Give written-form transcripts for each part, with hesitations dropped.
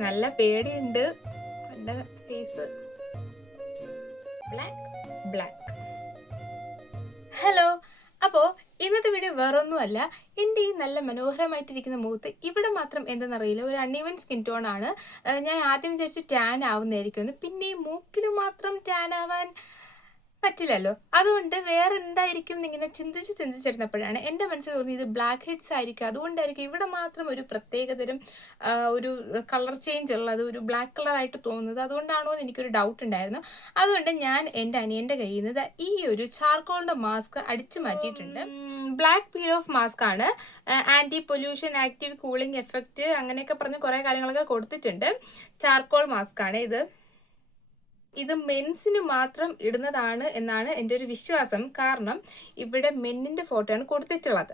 നല്ല പേടിയുണ്ട്. കണ്ട ഫേസ് ബ്ലാക്ക്. ഹലോ, അപ്പോൾ ഇന്നത്തെ വീഡിയോ വേറൊന്നുമല്ല. എൻ്റെ ഈ നല്ല മനോഹരമായിട്ടിരിക്കുന്ന മുഖത്ത് ഇവിടെ മാത്രം എന്തെന്നറിയില്ല, ഒരു അൺഈവൻ സ്കിൻ ടോൺ ആണ്. ഞാൻ ആദ്യം വിചാരിച്ചു ടാൻ ആവുന്നതായിരിക്കും, പിന്നെ ഈ മൂക്കിൽ മാത്രം ടാൻ ആവാൻ പറ്റില്ലല്ലോ. അതുകൊണ്ട് വേറെ എന്തായിരിക്കും എന്നിങ്ങനെ ചിന്തിച്ചിരുന്നപ്പോഴാണ് എൻ്റെ മനസ്സിൽ തോന്നി ഇത് ബ്ലാക്ക് ഹെഡ്സ് ആയിരിക്കും. അതുകൊണ്ടായിരിക്കും ഇവിടെ മാത്രം ഒരു പ്രത്യേകതരം ഒരു കളർ ചേഞ്ച് ഉള്ളത്, ഒരു ബ്ലാക്ക് കളറായിട്ട് തോന്നുന്നത്. അതുകൊണ്ടാണോ എന്ന് എനിക്കൊരു ഡൗട്ട് ഉണ്ടായിരുന്നു. അതുകൊണ്ട് ഞാൻ എൻ്റെ അനിയൻ്റെ കയ്യിൽ നിന്ന് ഈ ഒരു ചാർക്കോളിൻ്റെ മാസ്ക് അടിച്ചു മാറ്റിയിട്ടുണ്ട്. ബ്ലാക്ക് പീൽ ഓഫ് മാസ്ക് ആണ്. Anti pollution, active cooling effect, അങ്ങനെയൊക്കെ പറഞ്ഞ് കുറേ കാര്യങ്ങളൊക്കെ കൊടുത്തിട്ടുണ്ട്. ചാർക്കോൾ മാസ്ക് ആണ് ഇത് മെൻസിന് മാത്രം ഇടുന്നതാണ് എന്നാണ് എൻ്റെ ഒരു വിശ്വാസം. കാരണം ഇവിടെ മെന്നിൻ്റെ ഫോട്ടോ ആണ് കൊടുത്തിട്ടുള്ളത്.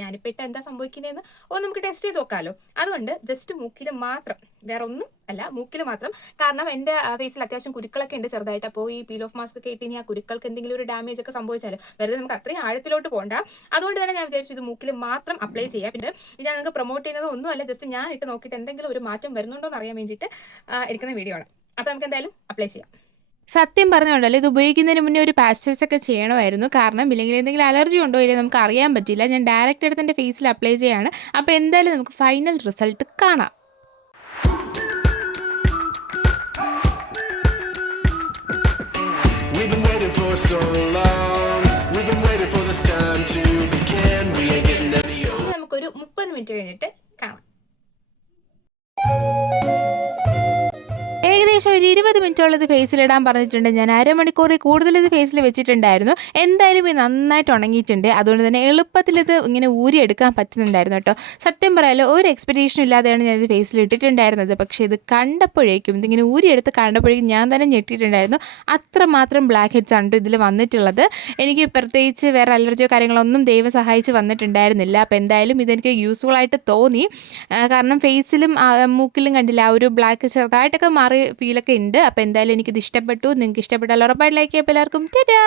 ഞാനിപ്പോൾ ഇട്ട് എന്താ സംഭവിക്കുന്നതെന്ന് നമുക്ക് ടെസ്റ്റ് ചെയ്ത് നോക്കാമല്ലോ. അതുകൊണ്ട് ജസ്റ്റ് മൂക്കിൽ മാത്രം, വേറെ ഒന്നും അല്ല, മൂക്കിൽ മാത്രം. കാരണം എൻ്റെ ഫേസിൽ അത്യാവശ്യം കുരുക്കളൊക്കെ ഉണ്ട് ചെറുതായിട്ട്. അപ്പോൾ ഈ പീൽ ഓഫ് മാസ്ക് ഒക്കെ ഇട്ട് ഇനി ആ കുരുക്കൾക്ക് എന്തെങ്കിലും ഒരു ഡാമേജ് ഒക്കെ സംഭവിച്ചാലും വെറുതെ നമുക്ക് അത്രയും ആഴത്തിലോട്ട് പോകണ്ട. അതുകൊണ്ട് തന്നെ ഞാൻ വിചാരിച്ചു ഇത് മൂക്കിൽ മാത്രം അപ്ലൈ ചെയ്യാം. പിന്നെ ഞാൻ നിങ്ങൾക്ക് പ്രൊമോട്ട് ചെയ്യുന്നത് ഒന്നുമല്ല, ജസ്റ്റ് ഞാൻ ഇട്ട് നോക്കിയിട്ട് എന്തെങ്കിലും ഒരു മാറ്റം വരുന്നുണ്ടോ എന്ന് അറിയാൻ വേണ്ടിയിട്ട് എടുക്കുന്ന വീഡിയോ ആണ്. അപ്പോൾ നമുക്ക് എന്തായാലും അപ്ലൈ ചെയ്യാം. സത്യം പറഞ്ഞുകൊണ്ടല്ലോ, ഇത് ഉപയോഗിക്കുന്നതിന് മുന്നേ ഒരു പാസ്റ്റേഴ്സ് ഒക്കെ ചെയ്യണമായിരുന്നു. കാരണം ഇല്ലെങ്കിൽ എന്തെങ്കിലും അലർജി ഉണ്ടോ ഇല്ലേ നമുക്ക് അറിയാൻ പറ്റില്ല. ഞാൻ ഡയറക്റ്റ് എടുത്ത് എൻ്റെ ഫേസിൽ അപ്ലൈ ചെയ്യാണ്. അപ്പോൾ എന്തായാലും നമുക്ക് ഫൈനൽ റിസൾട്ട് കാണാം. നമുക്കൊരു 30 മിനിറ്റ് കഴിഞ്ഞിട്ട് കാണാം. ഏകദേശം ഒരു 20 മിനിറ്റോളം ഇത് ഫേസിലിടാൻ പറഞ്ഞിട്ടുണ്ട്. ഞാൻ അരമണിക്കൂറിൽ കൂടുതൽ ഇത് ഫേസിൽ വെച്ചിട്ടുണ്ടായിരുന്നു. എന്തായാലും ഇത് നന്നായിട്ട് ഉണങ്ങിയിട്ടുണ്ട്. അതുകൊണ്ട് തന്നെ എളുപ്പത്തിൽ ഇത് ഇങ്ങനെ ഊരിയെടുക്കാൻ പറ്റുന്നുണ്ടായിരുന്നു കേട്ടോ. സത്യം പറയാലോ, ഒരു എക്സ്പെക്ടേഷനും ഇല്ലാതെയാണ് ഞാൻ ഇത് ഫേസിൽ ഇട്ടിട്ടുണ്ടായിരുന്നത്. പക്ഷേ ഇത് കണ്ടപ്പോഴേക്കും, ഇതിങ്ങനെ ഊരിയെടുത്ത് കണ്ടപ്പോഴേക്കും ഞാൻ തന്നെ ഞെട്ടിയിട്ടുണ്ടായിരുന്നു. അത്രമാത്രം ബ്ലാക്ക് ഹെഡ്സ് ആണ് ഇതിൽ വന്നിട്ടുള്ളത്. എനിക്ക് പ്രത്യേകിച്ച് വേറെ അലർജിയോ കാര്യങ്ങളൊന്നും ദൈവം സഹായിച്ച് വന്നിട്ടുണ്ടായിരുന്നില്ല. അപ്പോൾ എന്തായാലും ഇതെനിക്ക് യൂസ്ഫുൾ ആയിട്ട് തോന്നി. കാരണം ഫേസിലും മൂക്കിലും കണ്ടില്ല ആ ഒരു ബ്ലാക്ക് ചെറുതായിട്ടൊക്കെ മാറി ഫീലൊക്കെ ഉണ്ട്. അപ്പോൾ എന്തായാലും എനിക്കിത് ഇഷ്ടപ്പെട്ടു. നിങ്ങൾക്ക് ഇഷ്ടപ്പെട്ടാൽ ഉറപ്പായിട്ട് ലൈക്ക് ചെയ്യാം. എല്ലാവർക്കും ടാറ്റാ.